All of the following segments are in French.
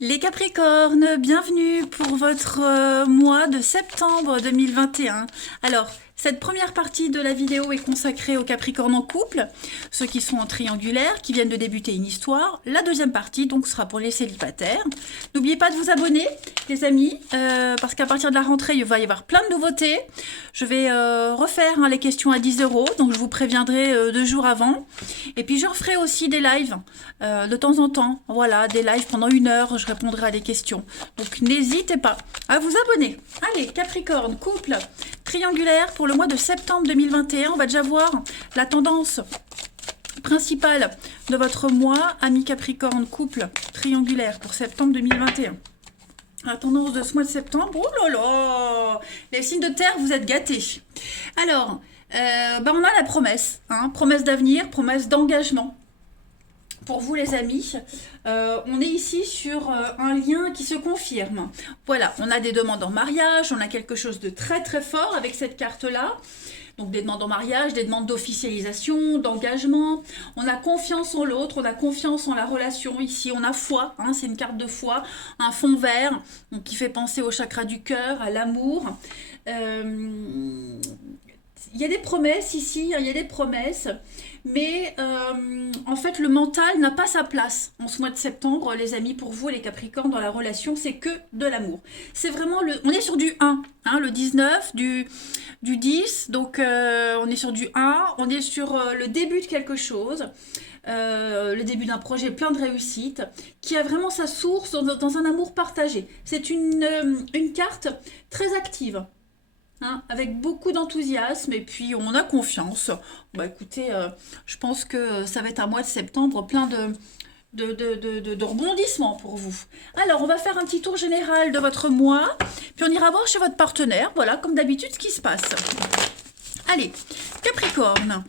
Les Capricornes, bienvenue pour votre mois de septembre 2021. Alors, cette première partie de la vidéo est consacrée aux Capricornes en couple, ceux qui sont en triangulaire, qui viennent de débuter une histoire. La deuxième partie, donc, sera pour les célibataires. N'oubliez pas de vous abonner, les amis, parce qu'à partir de la rentrée, il va y avoir plein de nouveautés. Je vais refaire les questions à 10 euros, donc je vous préviendrai 2 jours avant. Et puis, je referai aussi des lives de temps en temps. Voilà, des lives pendant 1 heure, je répondrai à des questions. Donc, n'hésitez pas à vous abonner. Allez, Capricorne, couple triangulaire pour le mois de septembre 2021. On va déjà voir la tendance principale de votre mois, ami Capricorne, couple triangulaire pour septembre 2021. La tendance de ce mois de septembre, oh là là, les signes de terre, vous êtes gâtés. Alors, on a la promesse, promesse d'avenir, promesse d'engagement. Pour vous les amis, on est ici sur un lien qui se confirme. Voilà, on a des demandes en mariage, on a quelque chose de très très fort avec cette carte-là. Donc des demandes en mariage, des demandes d'officialisation, d'engagement. On a confiance en l'autre, on a confiance en la relation. Ici, on a foi, c'est une carte de foi, un fond vert donc, qui fait penser au chakra du cœur, à l'amour. Il y a des promesses ici, il y a des promesses, mais en fait le mental n'a pas sa place en ce mois de septembre, les amis, pour vous les Capricornes dans la relation, c'est que de l'amour. C'est vraiment, on est sur du 1, le 19, du 10, donc on est sur du 1, on est sur le début de quelque chose. Le début d'un projet plein de réussite, qui a vraiment sa source dans un amour partagé. C'est une carte très active. Avec beaucoup d'enthousiasme et puis on a confiance. Écoutez, je pense que ça va être un mois de septembre plein de rebondissements pour vous. Alors, on va faire un petit tour général de votre mois, puis on ira voir chez votre partenaire, voilà, comme d'habitude, ce qui se passe. Allez, Capricorne.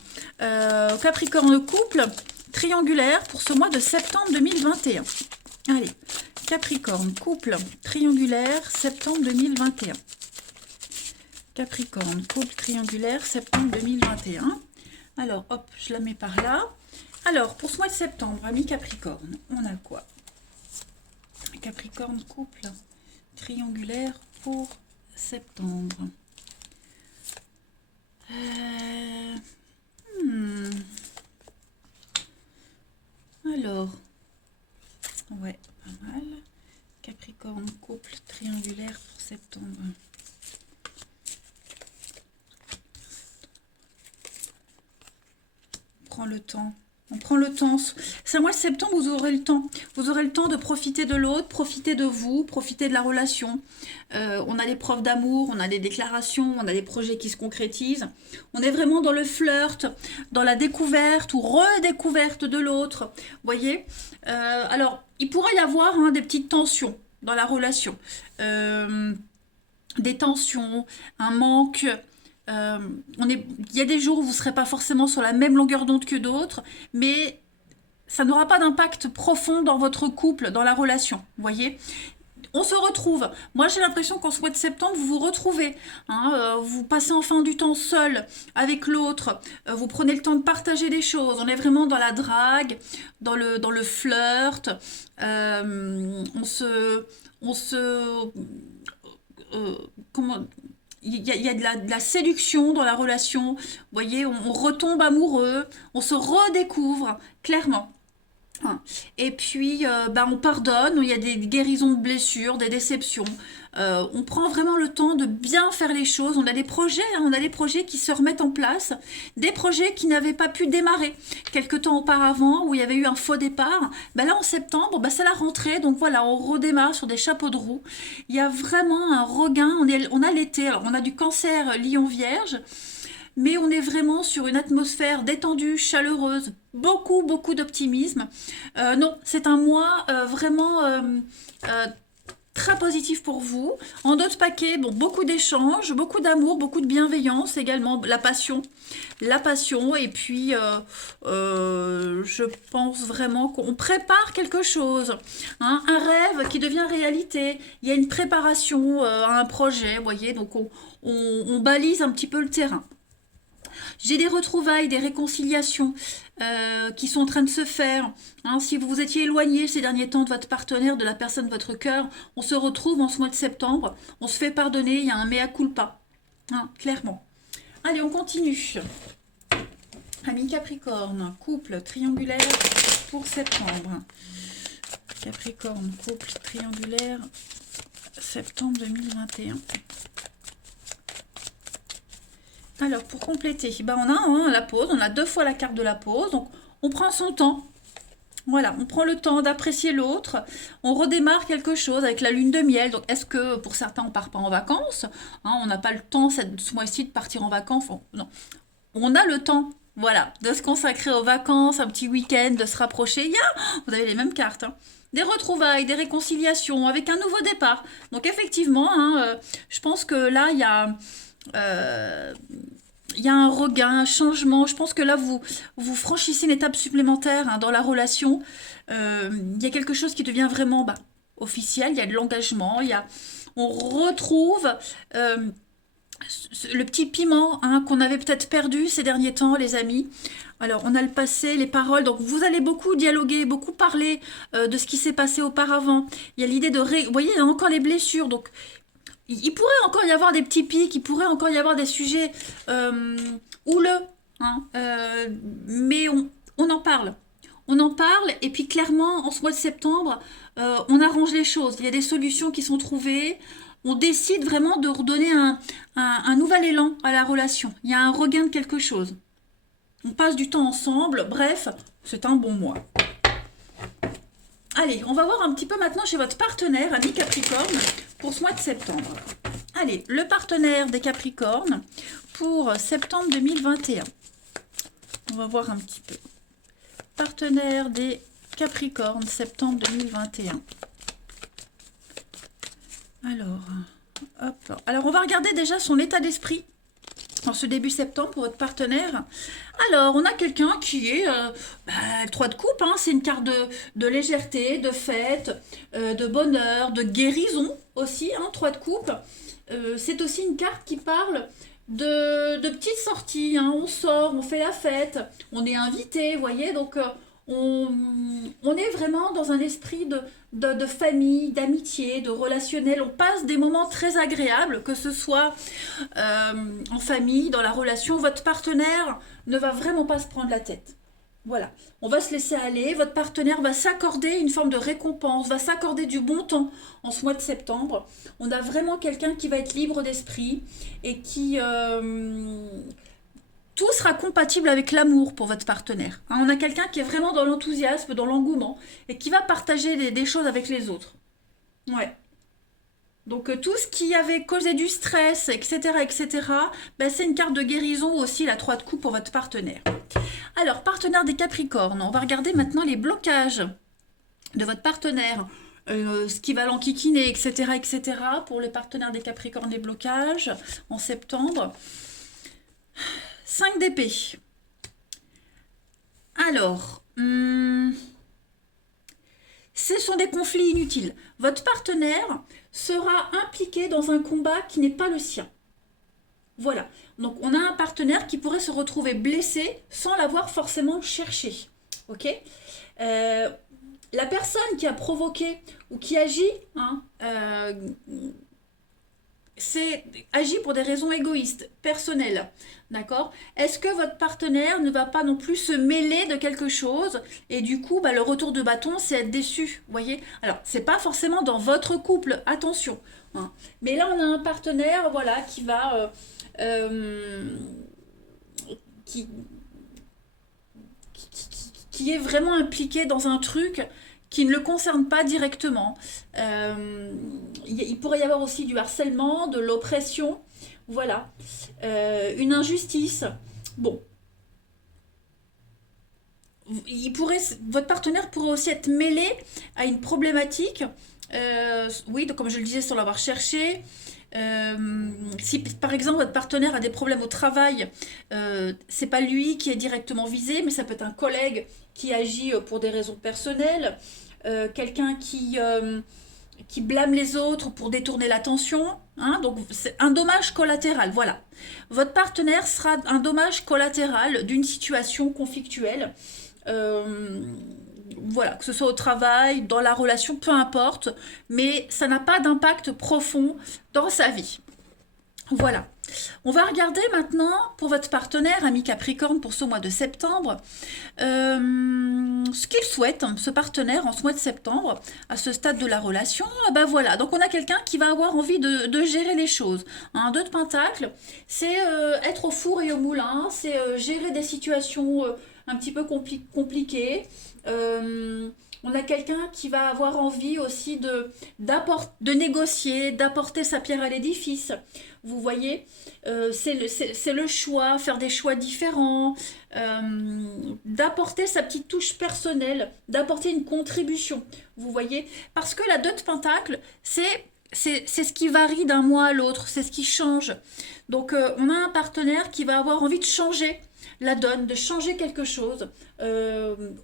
Capricorne couple triangulaire pour ce mois de septembre 2021. Allez, Capricorne couple triangulaire septembre 2021. Capricorne, couple triangulaire, septembre 2021. Alors, hop, je la mets par là. Alors, pour ce mois de septembre, ami Capricorne, on a quoi? Capricorne, couple triangulaire pour septembre. Alors, ouais, pas mal. Capricorne, couple triangulaire pour septembre. On prend le temps. C'est un mois de septembre, vous aurez le temps. Vous aurez le temps de profiter de l'autre, profiter de vous, profiter de la relation. On a des preuves d'amour, on a des déclarations, on a des projets qui se concrétisent. On est vraiment dans le flirt, dans la découverte ou redécouverte de l'autre. Vous voyez, alors, il pourrait y avoir des petites tensions dans la relation. Des tensions, un manque. Il y a des jours où vous ne serez pas forcément sur la même longueur d'onde que d'autres, mais ça n'aura pas d'impact profond dans votre couple, dans la relation. Vous voyez, on se retrouve. Moi, j'ai l'impression qu'en ce mois de septembre, vous vous retrouvez. Vous passez enfin du temps seul avec l'autre. Vous prenez le temps de partager des choses. On est vraiment dans la drague, dans le flirt. Comment il y a de la séduction dans la relation, vous voyez, on retombe amoureux, on se redécouvre, clairement. Et puis, on pardonne, il y a des guérisons de blessures, des déceptions. On prend vraiment le temps de bien faire les choses. On a des projets qui se remettent en place, des projets qui n'avaient pas pu démarrer quelque temps auparavant, où il y avait eu un faux départ. Là, en septembre, c'est la rentrée, donc voilà, on redémarre sur des chapeaux de roue. Il y a vraiment un regain. On a l'été, alors on a du Cancer, Lion, Vierge. Mais on est vraiment sur une atmosphère détendue, chaleureuse, beaucoup, beaucoup d'optimisme. Non, c'est un mois vraiment très positif pour vous. En d'autres paquets, beaucoup d'échanges, beaucoup d'amour, beaucoup de bienveillance également, la passion, et puis je pense vraiment qu'on prépare quelque chose, un rêve qui devient réalité. Il y a une préparation à un projet, vous voyez, donc on balise un petit peu le terrain. J'ai des retrouvailles, des réconciliations qui sont en train de se faire. Hein, si vous vous étiez éloigné ces derniers temps de votre partenaire, de la personne de votre cœur, on se retrouve en ce mois de septembre. On se fait pardonner, il y a un mea culpa. Hein, clairement. Allez, on continue. Ami Capricorne, couple triangulaire pour septembre. Capricorne, couple triangulaire, septembre 2021. Alors, pour compléter, ben on a la pause, on a 2 fois la carte de la pause, donc on prend son temps. Voilà, on prend le temps d'apprécier l'autre, on redémarre quelque chose avec la lune de miel. Donc, est-ce que pour certains, on part pas en vacances, hein, on n'a pas le temps ce mois-ci de partir en vacances. Non, on a le temps, voilà, de se consacrer aux vacances, un petit week-end, de se rapprocher. Vous avez les mêmes cartes, hein. Des retrouvailles, des réconciliations, avec un nouveau départ. Donc, effectivement, hein, je pense que là, il y a un regain, un changement. Je pense que là, vous franchissez une étape supplémentaire, hein, dans la relation. Il y a quelque chose qui devient vraiment officiel. Il y a de l'engagement. On retrouve le petit piment, hein, qu'on avait peut-être perdu ces derniers temps, les amis. Alors, on a le passé, les paroles. Donc, vous allez beaucoup dialoguer, beaucoup parler de ce qui s'est passé auparavant. Il y a l'idée de... Vous voyez, il y a encore les blessures. Donc, il pourrait encore y avoir des petits pics, il pourrait encore y avoir des sujets houleux, hein, mais on en parle. On en parle, et puis clairement, en ce mois de septembre, on arrange les choses. Il y a des solutions qui sont trouvées. On décide vraiment de redonner un nouvel élan à la relation. Il y a un regain de quelque chose. On passe du temps ensemble. Bref, c'est un bon mois. Allez, on va voir un petit peu maintenant chez votre partenaire, ami Capricorne, pour ce mois de septembre. Allez, le partenaire des Capricornes pour septembre 2021. On va voir un petit peu. Partenaire des Capricornes, septembre 2021. Alors, hop. Alors, on va regarder déjà son état d'esprit en ce début septembre pour votre partenaire. Alors, on a quelqu'un qui est le 3 de coupe, hein, c'est une carte de légèreté, de fête, de bonheur, de guérison aussi, hein, 3 de coupe. C'est aussi une carte qui parle de petites sorties, hein, on sort, on fait la fête, on est invité, vous voyez, donc on est vraiment dans un esprit de famille, d'amitié, de relationnel. On passe des moments très agréables, que ce soit en famille, dans la relation. Votre partenaire ne va vraiment pas se prendre la tête. Voilà, on va se laisser aller. Votre partenaire va s'accorder une forme de récompense, va s'accorder du bon temps en ce mois de septembre. On a vraiment quelqu'un qui va être libre d'esprit et qui... tout sera compatible avec l'amour pour votre partenaire. Hein, on a quelqu'un qui est vraiment dans l'enthousiasme, dans l'engouement, et qui va partager des choses avec les autres. Ouais. Donc tout ce qui avait causé du stress, etc., c'est une carte de guérison aussi, la 3 de coupe pour votre partenaire. Alors, partenaire des Capricornes, on va regarder maintenant les blocages de votre partenaire. Ce qui va l'enquiquiner, etc., pour les partenaires des Capricornes, les blocages en septembre. 5 d'épée. Alors, ce sont des conflits inutiles. Votre partenaire sera impliqué dans un combat qui n'est pas le sien. Voilà. Donc, on a un partenaire qui pourrait se retrouver blessé sans l'avoir forcément cherché. Ok ? La personne qui a provoqué ou qui agit, hein, agit pour des raisons égoïstes, personnelles. D'accord ? Est-ce que votre partenaire ne va pas non plus se mêler de quelque chose et du coup, le retour de bâton, c'est être déçu, vous voyez ? Alors, c'est pas forcément dans votre couple, attention. Hein. Mais là, on a un partenaire, voilà, qui va... qui est vraiment impliqué dans un truc qui ne le concerne pas directement. Il pourrait y avoir aussi du harcèlement, de l'oppression, voilà, une injustice. Bon, votre partenaire pourrait aussi être mêlé à une problématique, oui, donc, comme je le disais, sans l'avoir cherché. Si par exemple votre partenaire a des problèmes au travail, c'est pas lui qui est directement visé, mais ça peut être un collègue qui agit pour des raisons personnelles, quelqu'un qui blâme les autres pour détourner l'attention. Hein, donc c'est un dommage collatéral, voilà. Votre partenaire sera un dommage collatéral d'une situation conflictuelle. Voilà, que ce soit au travail, dans la relation, peu importe, mais ça n'a pas d'impact profond dans sa vie. Voilà. On va regarder maintenant pour votre partenaire, ami Capricorne, pour ce mois de septembre, ce qu'il souhaite, ce partenaire, en ce mois de septembre, à ce stade de la relation. Ben voilà, donc on a quelqu'un qui va avoir envie de gérer les choses. Un 2 de Pentacle, c'est être au four et au moulin, c'est gérer des situations un petit peu compliquées. On a quelqu'un qui va avoir envie aussi de négocier, d'apporter sa pierre à l'édifice. Vous voyez, c'est le choix, faire des choix différents, d'apporter sa petite touche personnelle, d'apporter une contribution. Vous voyez, parce que la 2 de Pentacle, c'est ce qui varie d'un mois à l'autre, c'est ce qui change. Donc on a un partenaire qui va avoir envie de changer la donne, de changer quelque chose,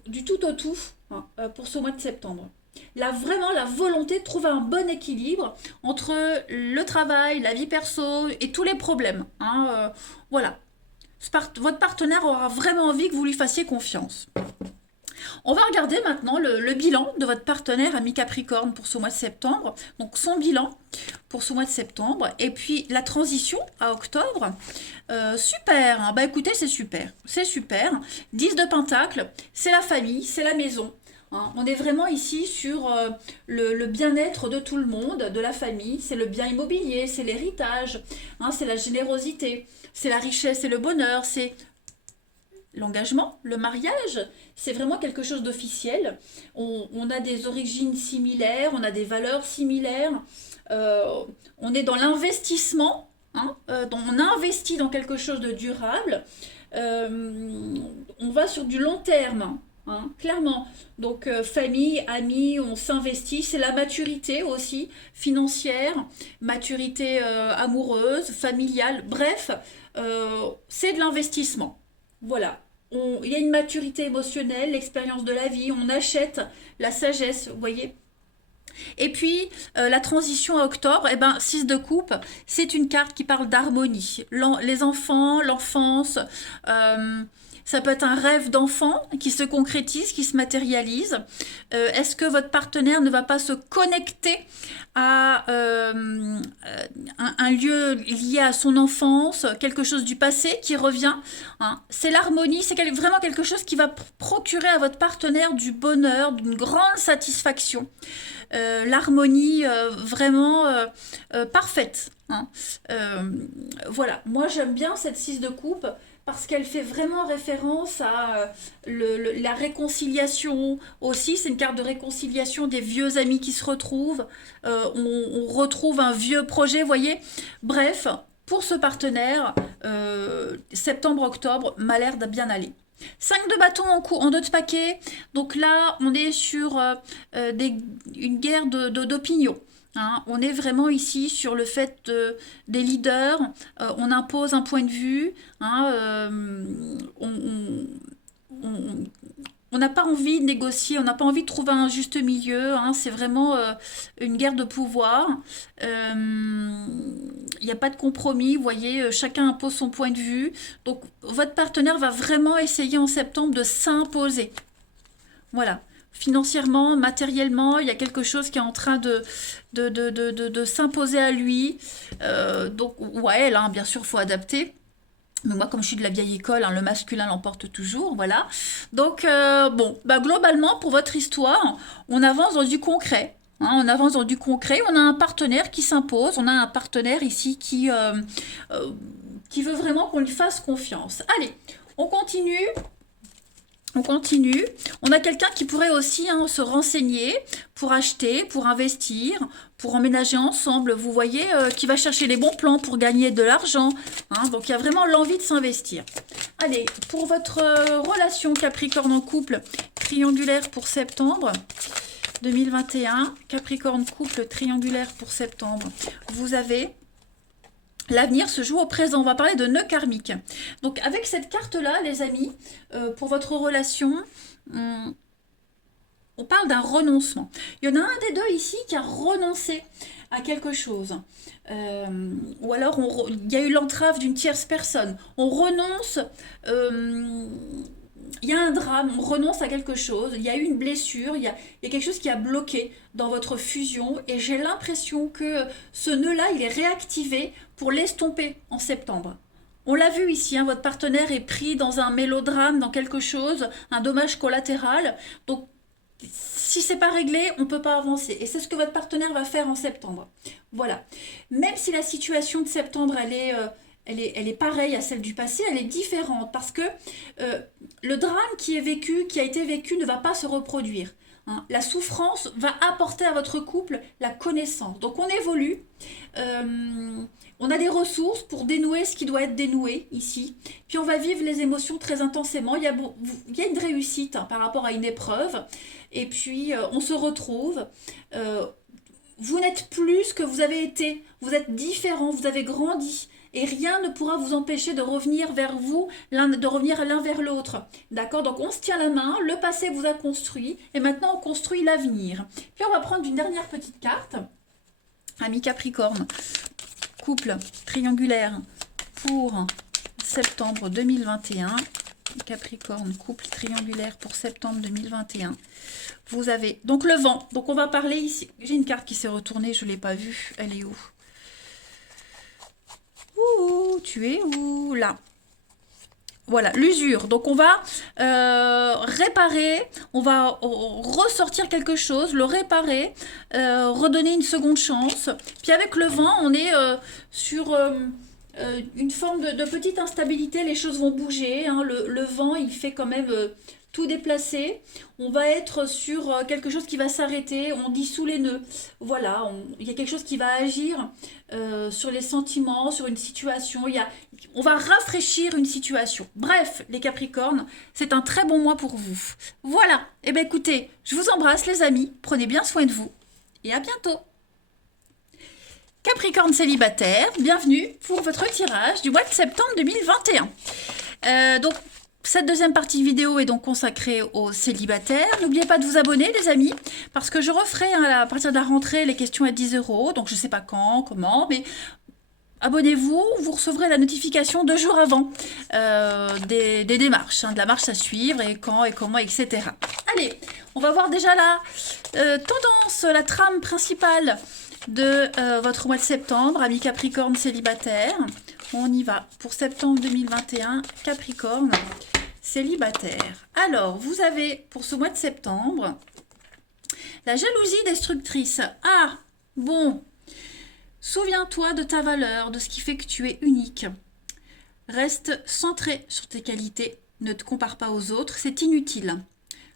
du tout au tout, hein, pour ce mois de septembre. Là, vraiment, la volonté de trouver un bon équilibre entre le travail, la vie perso et tous les problèmes. Hein, voilà. Votre partenaire aura vraiment envie que vous lui fassiez confiance. On va regarder maintenant le bilan de votre partenaire ami Capricorne pour ce mois de septembre. Donc son bilan pour ce mois de septembre. Et puis la transition à octobre. Super, hein. Bah écoutez, c'est super. C'est super. 10 de Pentacle, c'est la famille, c'est la maison. Hein. On est vraiment ici sur le bien-être de tout le monde, de la famille. C'est le bien immobilier, c'est l'héritage, hein, c'est la générosité, c'est la richesse et le bonheur, c'est l'engagement, le mariage, c'est vraiment quelque chose d'officiel. On a des origines similaires, on a des valeurs similaires. On est dans l'investissement, hein, on investit dans quelque chose de durable. On va sur du long terme, hein, clairement. Donc famille, amis, on s'investit. C'est la maturité aussi financière, maturité amoureuse, familiale. Bref, c'est de l'investissement. Voilà. Il y a une maturité émotionnelle, l'expérience de la vie, on achète la sagesse, vous voyez. Et puis, la transition à octobre, 6 de coupe, c'est une carte qui parle d'harmonie. Les enfants, l'enfance, ça peut être un rêve d'enfant qui se concrétise, qui se matérialise. Est-ce que votre partenaire ne va pas se connecter à un lieu lié à son enfance, quelque chose du passé qui revient, hein. C'est l'harmonie, c'est vraiment quelque chose qui va procurer à votre partenaire du bonheur, d'une grande satisfaction. L'harmonie vraiment parfaite. Hein. Voilà, moi j'aime bien cette 6 de coupe parce qu'elle fait vraiment référence à la réconciliation aussi. C'est une carte de réconciliation des vieux amis qui se retrouvent. On retrouve un vieux projet, vous voyez. Bref, pour ce partenaire, septembre-octobre m'a l'air de bien aller. 5 de bâton en 2 de paquet. Donc là, on est sur une guerre d'opinion. Hein. On est vraiment ici sur le fait des leaders. On impose un point de vue. Hein, on n'a pas envie de négocier, on n'a pas envie de trouver un juste milieu. Hein, c'est vraiment une guerre de pouvoir. Il n'y a pas de compromis, vous voyez, chacun impose son point de vue. Donc votre partenaire va vraiment essayer en septembre de s'imposer. Voilà. Financièrement, matériellement, il y a quelque chose qui est en train de s'imposer à lui. Donc, ouais, là, bien sûr, il faut adapter. Mais moi, comme je suis de la vieille école, hein, le masculin l'emporte toujours, voilà. Donc, bon, globalement, pour votre histoire, on avance dans du concret. Hein, on avance dans du concret. On a un partenaire qui s'impose. On a un partenaire ici qui veut vraiment qu'on lui fasse confiance. Allez, on continue. On continue. On a quelqu'un qui pourrait aussi se renseigner pour acheter, pour investir, pour emménager ensemble. Vous voyez, qui va chercher les bons plans pour gagner de l'argent. Hein, donc, il y a vraiment l'envie de s'investir. Allez, pour votre relation Capricorne en couple, triangulaire pour septembre 2021. Capricorne couple triangulaire pour septembre. Vous avez... L'avenir se joue au présent. On va parler de nœud karmique. Donc, avec cette carte-là, les amis, pour votre relation, On parle d'un renoncement. Il y en a un des deux ici qui a renoncé à quelque chose. Ou alors il y a eu l'entrave d'une tierce personne. On renonce, il y a un drame, on renonce à quelque chose, il y a eu une blessure, il y a quelque chose qui a bloqué dans votre fusion et j'ai l'impression que ce nœud-là, il est réactivé pour l'estomper en septembre. On l'a vu ici, hein, votre partenaire est pris dans un mélodrame, dans quelque chose, un dommage collatéral. Donc, si c'est pas réglé, on peut pas avancer. Et c'est ce que votre partenaire va faire en septembre. Voilà. Même si la situation de septembre, elle est pareille à celle du passé, elle est différente parce que le drame qui est vécu, qui a été vécu, ne va pas se reproduire. Hein. La souffrance va apporter à votre couple la connaissance. Donc on évolue. On a des ressources pour dénouer ce qui doit être dénoué ici. Puis on va vivre les émotions très intensément. Il y a une réussite hein, par rapport à une épreuve. Et puis on se retrouve. Vous n'êtes plus ce que vous avez été. Vous êtes différent. Vous avez grandi. Et rien ne pourra vous empêcher de revenir vers vous, de revenir l'un vers l'autre. D'accord? Donc on se tient la main, le passé vous a construit, et maintenant on construit l'avenir. Puis on va prendre une dernière petite carte. Ami Capricorne, couple triangulaire pour septembre 2021. Capricorne, couple triangulaire pour septembre 2021. Vous avez donc le vent. Donc on va parler ici. J'ai une carte qui s'est retournée, je ne l'ai pas vue. Elle est où? Ouh, tu es où? Là. Voilà, l'usure. Donc on va réparer, on va ressortir quelque chose, le réparer, redonner une seconde chance. Puis avec le vent, on est sur une forme de petite instabilité, les choses vont bouger. Hein. Le vent, il fait quand même tout déplacer. On va être sur quelque chose qui va s'arrêter, on dissout les nœuds. Voilà, il y a quelque chose qui va agir sur les sentiments, sur une situation. On va rafraîchir une situation. Bref, les Capricornes, c'est un très bon mois pour vous. Voilà, et bien écoutez, je vous embrasse les amis, prenez bien soin de vous et à bientôt. Capricorne célibataire, bienvenue pour votre tirage du mois de septembre 2021. Donc, cette deuxième partie vidéo est donc consacrée aux célibataires. N'oubliez pas de vous abonner les amis, parce que je referai hein, à partir de la rentrée les questions à 10 €. Donc je ne sais pas quand, comment, mais abonnez-vous, vous recevrez la notification 2 jours avant des démarches, hein, de la marche à suivre et quand et comment, etc. Allez, on va voir déjà la tendance, la trame principale de votre mois de septembre, amis Capricorne célibataire. On y va pour septembre 2021, Capricorne célibataire. Alors, vous avez pour ce mois de septembre la jalousie destructrice. Ah, bon, souviens-toi de ta valeur, de ce qui fait que tu es unique. Reste centré sur tes qualités, ne te compare pas aux autres, c'est inutile.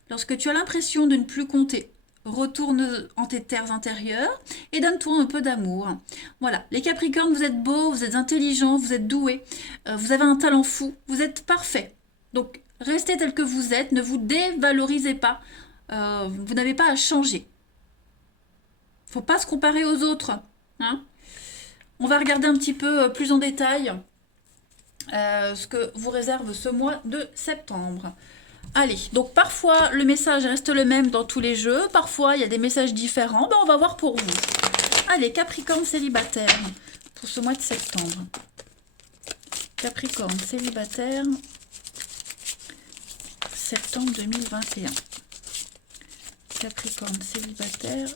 Lorsque tu as l'impression de ne plus compter, retourne en tes terres intérieures et donne-toi un peu d'amour. Voilà, les Capricornes, vous êtes beaux, vous êtes intelligents, vous êtes doués, vous avez un talent fou, vous êtes parfaits. Donc, restez tel que vous êtes, ne vous dévalorisez pas, vous n'avez pas à changer. Il ne faut pas se comparer aux autres. Hein. On va regarder un petit peu plus en détail ce que vous réserve ce mois de septembre. Allez, donc parfois le message reste le même dans tous les jeux, parfois il y a des messages différents, ben, on va voir pour vous. Allez, Capricorne célibataire pour ce mois de septembre. Capricorne célibataire, septembre 2021. Capricorne célibataire,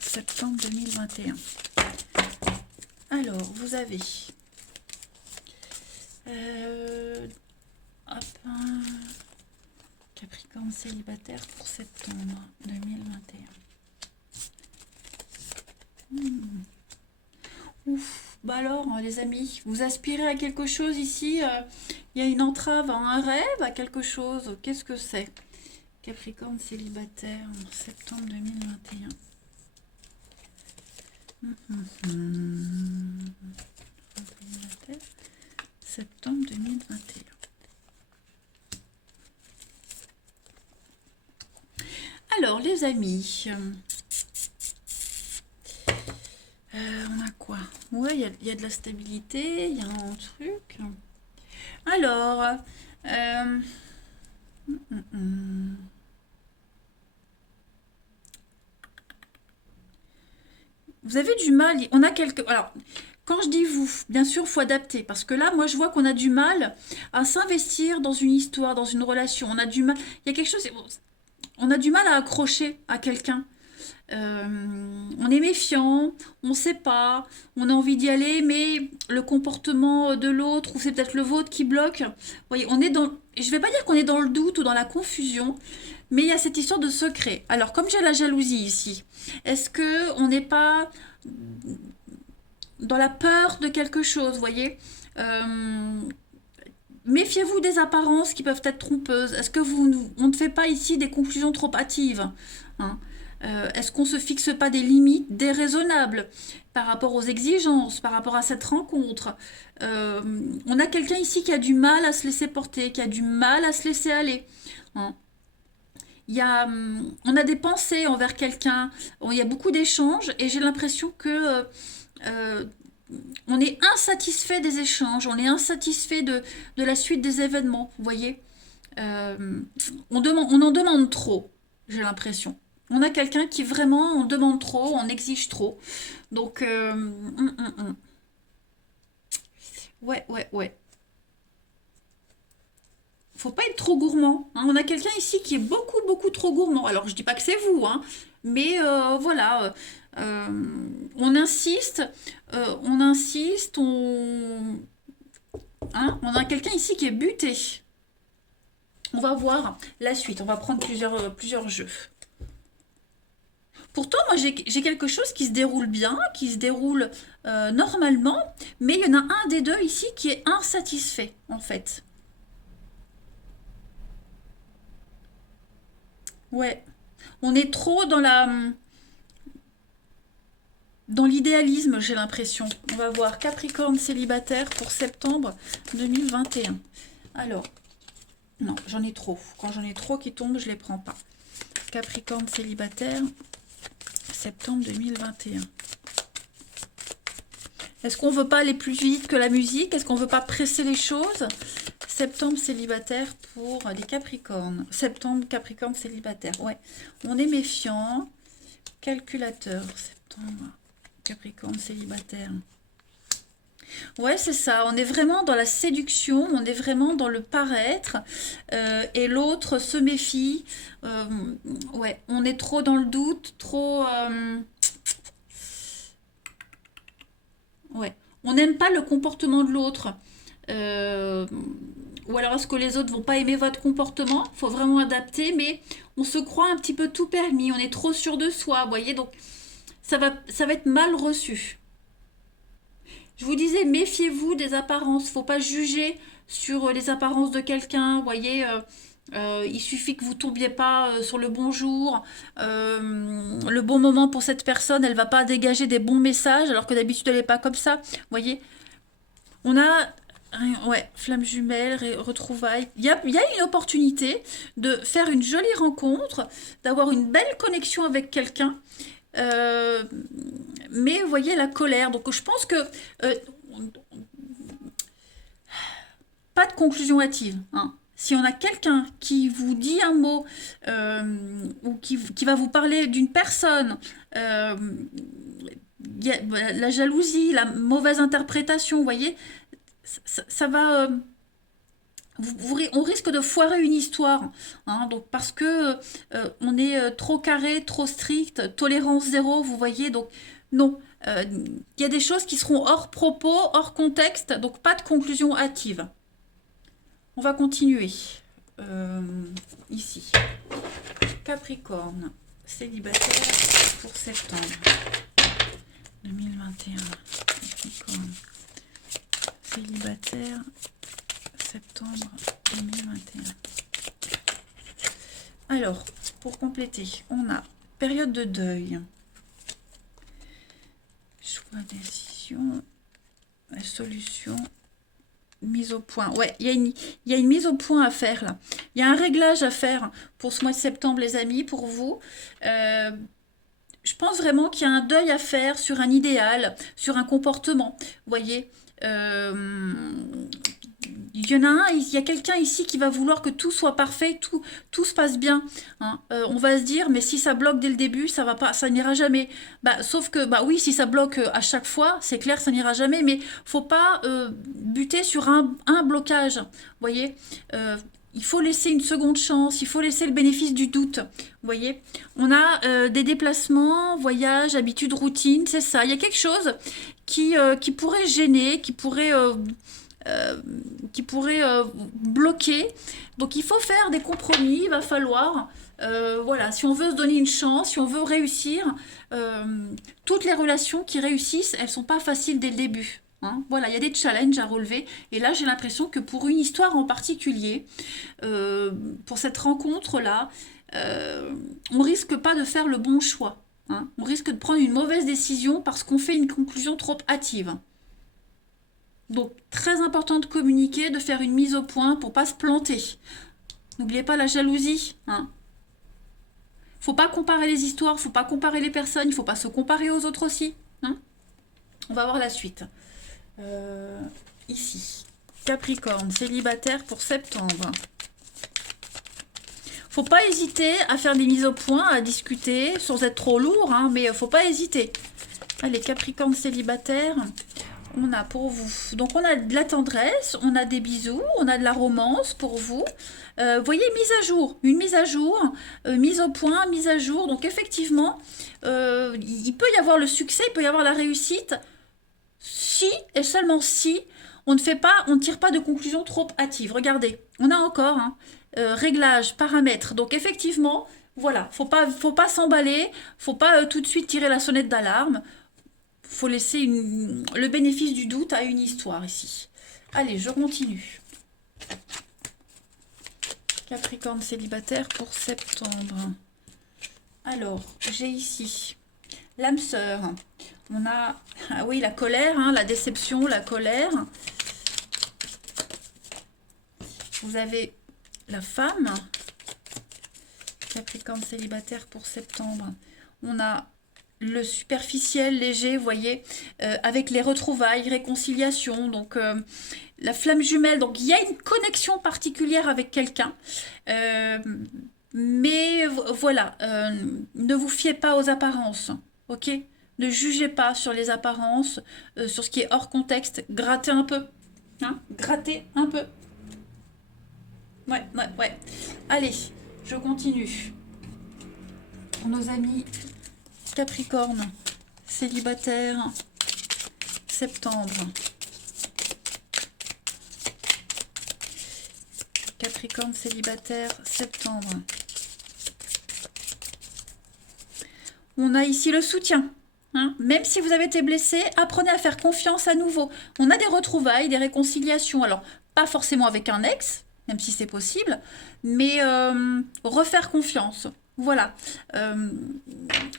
septembre 2021. Alors, vous avez... Capricorne célibataire pour septembre 2021. Ouf, bah alors les amis, vous aspirez à quelque chose ici, il y a une entrave à un rêve, à quelque chose, qu'est-ce que c'est? Capricorne célibataire en septembre 2021. Septembre 2021. Alors, les amis, on a quoi? Ouais, il y a de la stabilité, il y a un truc. Alors, Vous avez du mal, on a quelque... Alors, quand je dis vous, bien sûr, il faut adapter, parce que là, moi, je vois qu'on a du mal à s'investir dans une histoire, dans une relation. On a du mal... Il y a quelque chose... On a du mal à accrocher à quelqu'un. On est méfiant, on ne sait pas, on a envie d'y aller, mais le comportement de l'autre, ou c'est peut-être le vôtre qui bloque. Vous voyez, on est dans... Je ne vais pas dire qu'on est dans le doute ou dans la confusion, mais il y a cette histoire de secret. Alors, comme j'ai la jalousie ici, est-ce que on n'est pas dans la peur de quelque chose, vous voyez? Méfiez-vous des apparences qui peuvent être trompeuses. Est-ce que on ne fait pas ici des conclusions trop hâtives, hein? Est-ce qu'on ne se fixe pas des limites déraisonnables par rapport aux exigences, par rapport à cette rencontre? On a quelqu'un ici qui a du mal à se laisser porter, qui a du mal à se laisser aller, hein. On a des pensées envers quelqu'un, il y a beaucoup d'échanges et j'ai l'impression que euh, on est insatisfait des échanges, on est insatisfait de la suite des événements, vous voyez. On en demande trop, j'ai l'impression. On a quelqu'un qui vraiment on demande trop, on exige trop. Donc, ouais, ouais, ouais. Faut pas être trop gourmand, hein. On a quelqu'un ici qui est beaucoup, beaucoup trop gourmand. Alors, je dis pas que c'est vous, hein, mais voilà. On insiste, hein, on a quelqu'un ici qui est buté. On va voir la suite. On va prendre plusieurs jeux. Pourtant, moi, j'ai quelque chose qui se déroule bien, qui se déroule normalement, mais il y en a un des deux ici qui est insatisfait, en fait. Ouais. On est trop dans l'idéalisme, j'ai l'impression. On va voir Capricorne célibataire pour septembre 2021. Alors, non, j'en ai trop. Quand j'en ai trop qui tombent, je les prends pas. Capricorne célibataire, septembre 2021. Est-ce qu'on veut pas aller plus vite que la musique? Est-ce qu'on veut pas presser les choses? Septembre célibataire pour les Capricornes. Septembre Capricorne célibataire. Ouais, on est méfiant. Calculateur. Septembre Capricorne célibataire. Ouais, c'est ça. On est vraiment dans la séduction, on est vraiment dans le paraître, et l'autre se méfie. Euh, ouais, on est trop dans le doute, trop. Ouais, on n'aime pas le comportement de l'autre. Euh, ou alors est-ce que les autres vont pas aimer votre comportement? Faut vraiment adapter, mais on se croit un petit peu tout permis. On est trop sûr de soi, vous voyez. Donc ça va être mal reçu. Je vous disais, méfiez-vous des apparences. Faut pas juger sur les apparences de quelqu'un. Vous voyez, il suffit que vous tombiez pas sur le bon jour, le bon moment pour cette personne. Elle va pas dégager des bons messages, alors que d'habitude elle est pas comme ça. Vous voyez, on a ouais, flamme jumelle, retrouvailles. Il y a une opportunité de faire une jolie rencontre, d'avoir une belle connexion avec quelqu'un. Euh, mais vous voyez la colère. Donc je pense que euh, pas de conclusion hâtive, hein. Si on a quelqu'un qui vous dit un mot, ou qui va vous parler d'une personne, euh, la jalousie, la mauvaise interprétation, vous voyez, ça va, on risque de foirer une histoire, hein. Donc parce que on est trop carré, trop strict, tolérance zéro, vous voyez. Donc non, il y a des choses qui seront hors propos, hors contexte, donc pas de conclusion hâtive. On va continuer. Euh, Ici. Capricorne, célibataire pour septembre 2021. Capricorne, célibataire, septembre 2021. Alors, pour compléter, on a période de deuil, choix, décision, solution, mise au point. Ouais, il y a une mise au point à faire là. Il y a un réglage à faire pour ce mois de septembre, les amis, pour vous. Euh, je pense vraiment qu'il y a un deuil à faire sur un idéal, sur un comportement. Vous voyez, il il y en a un, il y a quelqu'un ici qui va vouloir que tout soit parfait, tout se passe bien. Hein. On va se dire, mais si ça bloque dès le début, ça va pas, ça n'ira jamais. Bah, sauf que, bah oui, si ça bloque à chaque fois, c'est clair, ça n'ira jamais, mais faut pas buter sur un blocage. Vous voyez, il faut laisser une seconde chance, il faut laisser le bénéfice du doute. Vous voyez, on a des déplacements, voyages, habitudes, routines, c'est ça. Il y a quelque chose qui pourrait gêner, qui pourrait bloquer. Donc il faut faire des compromis, il va falloir, voilà, si on veut se donner une chance, si on veut réussir, toutes les relations qui réussissent, elles sont pas faciles dès le début. Hein. Voilà, il y a des challenges à relever. Et là, j'ai l'impression que pour une histoire en particulier, pour cette rencontre-là, on risque pas de faire le bon choix. Hein. On risque de prendre une mauvaise décision parce qu'on fait une conclusion trop hâtive. Donc, très important de communiquer, de faire une mise au point pour pas se planter. N'oubliez pas la jalousie. Hein. Faut pas comparer les histoires, faut pas comparer les personnes, il faut pas se comparer aux autres aussi. Hein. On va voir la suite. Ici, Capricorne, célibataire pour septembre. Faut pas hésiter à faire des mises au point, à discuter, sans être trop lourd, hein, mais faut pas hésiter. Allez, Capricorne célibataire, on a pour vous. Donc, on a de la tendresse, on a des bisous, on a de la romance pour vous. Vous voyez, mise à jour, une mise à jour, mise au point, mise à jour. Donc, effectivement, il peut y avoir le succès, il peut y avoir la réussite, si et seulement si on ne tire pas de conclusion trop hâtive. Regardez, on a encore réglage, paramètres. Donc effectivement, voilà, faut pas s'emballer, faut pas tout de suite tirer la sonnette d'alarme. Faut laisser le bénéfice du doute à une histoire ici. Allez, je continue. Capricorne célibataire pour septembre. Alors, j'ai ici l'âme sœur. On a, ah oui, la colère, hein, la déception, la colère. Vous avez la femme. Capricorne célibataire pour septembre. On a le superficiel, léger, vous voyez, avec les retrouvailles, réconciliation. Donc, la flamme jumelle. Donc, il y a une connexion particulière avec quelqu'un. Mais voilà, ne vous fiez pas aux apparences, ok ? Ne jugez pas sur les apparences, sur ce qui est hors contexte. Grattez un peu. Hein, grattez un peu. Ouais. Allez, je continue. Pour nos amis Capricorne, célibataire, septembre. Capricorne, célibataire, septembre. On a ici le soutien. Hein, même si vous avez été blessé, apprenez à faire confiance à nouveau. On a des retrouvailles, des réconciliations. Alors, pas forcément avec un ex, même si c'est possible, mais refaire confiance. Voilà.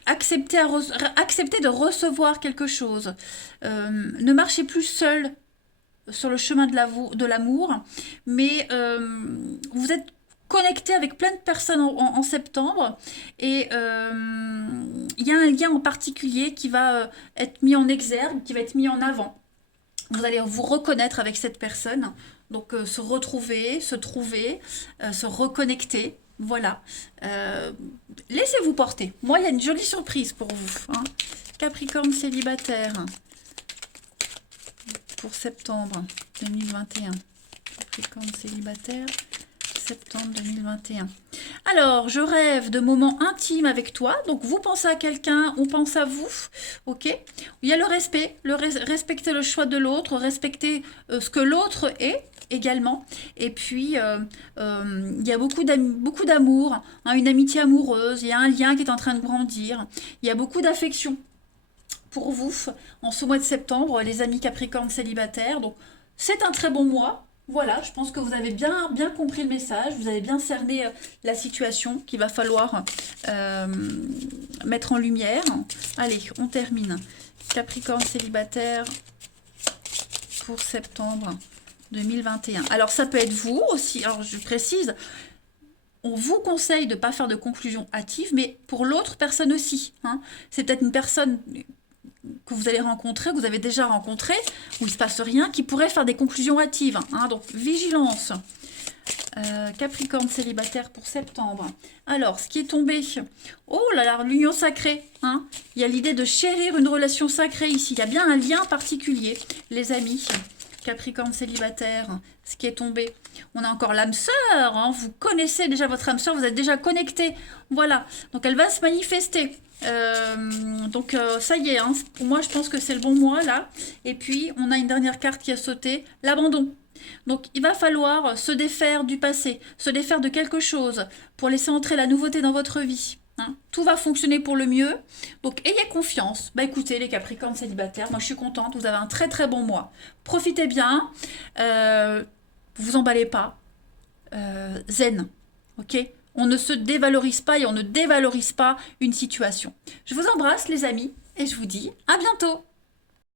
Accepter de recevoir quelque chose. Ne marchez plus seul sur le chemin de l'amour, mais vous êtes connecté avec plein de personnes en septembre et il y a un lien en particulier qui va être mis en exergue, qui va être mis en avant. Vous allez vous reconnaître avec cette personne, donc se retrouver, se trouver, se reconnecter. Voilà. Laissez-vous porter. Moi, il y a une jolie surprise pour vous. Hein. Capricorne célibataire pour septembre 2021. Capricorne célibataire, septembre 2021. Alors, je rêve de moments intimes avec toi. Donc, vous pensez à quelqu'un, on pense à vous. Ok ? Il y a le respect, respecter le choix de l'autre, respecter ce que l'autre est également. Et puis, il y a beaucoup d'amour, hein, une amitié amoureuse. Il y a un lien qui est en train de grandir. Il y a beaucoup d'affection pour vous en ce mois de septembre, les amis Capricorne célibataires. Donc, c'est un très bon mois. Voilà, je pense que vous avez bien compris le message, vous avez bien cerné la situation qu'il va falloir mettre en lumière. Allez, on termine. Capricorne célibataire pour septembre 2021. Alors, ça peut être vous aussi, alors je précise, on vous conseille de ne pas faire de conclusion hâtive, mais pour l'autre personne aussi. Hein. C'est peut-être une personne que vous allez rencontrer, que vous avez déjà rencontré, où il ne se passe rien, qui pourrait faire des conclusions hâtives. Hein. Donc, vigilance. Capricorne célibataire pour septembre. Alors, ce qui est tombé, oh là là, l'union sacrée. Hein. Il y a l'idée de chérir une relation sacrée ici. Il y a bien un lien particulier, les amis. Capricorne célibataire, ce qui est tombé. On a encore l'âme sœur, hein. Vous connaissez déjà votre âme sœur, vous êtes déjà connecté. Voilà, donc elle va se manifester. Ça y est, hein. Pour moi je pense que c'est le bon mois là. Et puis on a une dernière carte qui a sauté, l'abandon. Donc il va falloir se défaire du passé, se défaire de quelque chose pour laisser entrer la nouveauté dans votre vie. Hein. Tout va fonctionner pour le mieux. Donc ayez confiance. Bah écoutez les Capricornes célibataires, moi je suis contente, vous avez un très très bon mois. Profitez bien, vous emballez pas, zen, ok? On ne se dévalorise pas et on ne dévalorise pas une situation. Je vous embrasse les amis et je vous dis à bientôt.